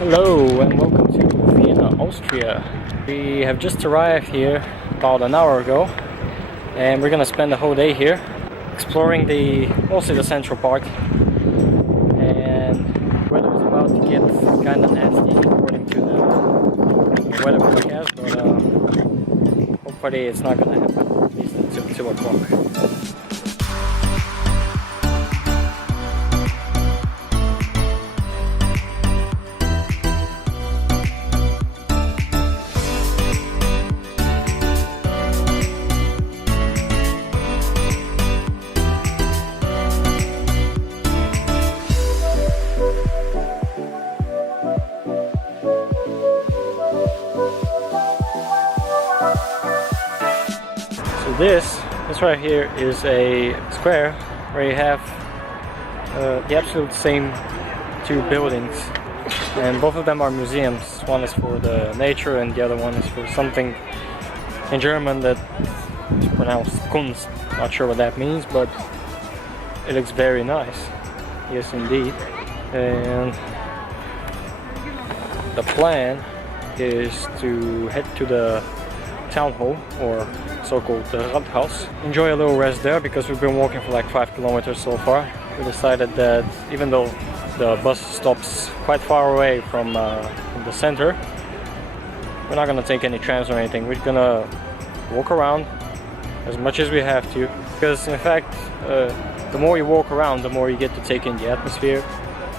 Hello and welcome to Vienna, Austria. We have just arrived here about an hour ago and we're gonna spend the whole day here exploring mostly the central part, and weather is about to get kind of nasty according to the weather forecast, but hopefully it's not gonna happen, at least until 2 o'clock. This right here is a square where you have the absolute same two buildings, and both of them are museums. One is for the nature and the other one is for something in German that is pronounced Kunst. Not sure what that means, but it looks very nice. Yes, indeed. And the plan is to head to the town hall, or so-called Rathaus. Enjoy a little rest there because we've been walking for like 5 kilometers so far. We decided that even though the bus stops quite far away from the center, we're not gonna take any trams or anything. We're gonna walk around as much as we have to, because in fact the more you walk around, the more you get to take in the atmosphere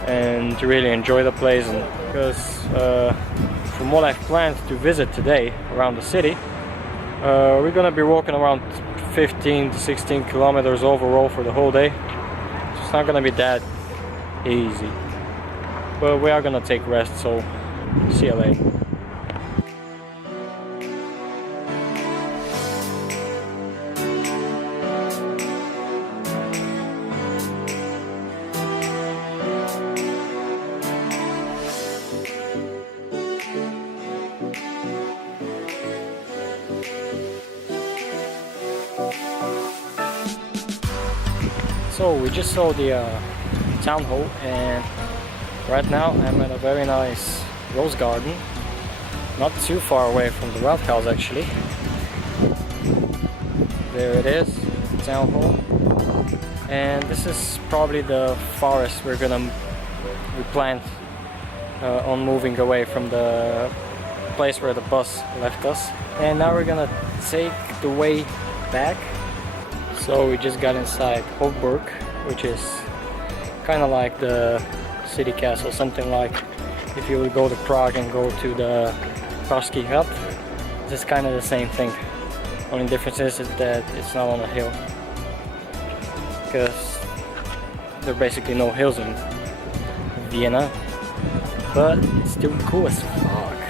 and to really enjoy the place. And because from what I've planned to visit today around the city, we're gonna be walking around 15 to 16 kilometers overall for the whole day. So it's not gonna be that easy, but we are gonna take rest, so see you later. So we just saw the town hall, and right now I'm at a very nice rose garden, not too far away from the Rathaus actually. There it is, the town hall, and this is probably the farthest we planned on moving away from the place where the bus left us. And now we're gonna take the way back. So we just got inside Hofburg, which is kind of like the city castle, something like if you would go to Prague and go to the Pražský hrad. It's kind of the same thing. Only difference is that it's not on a hill, because there are basically no hills in Vienna, but it's still cool as fuck.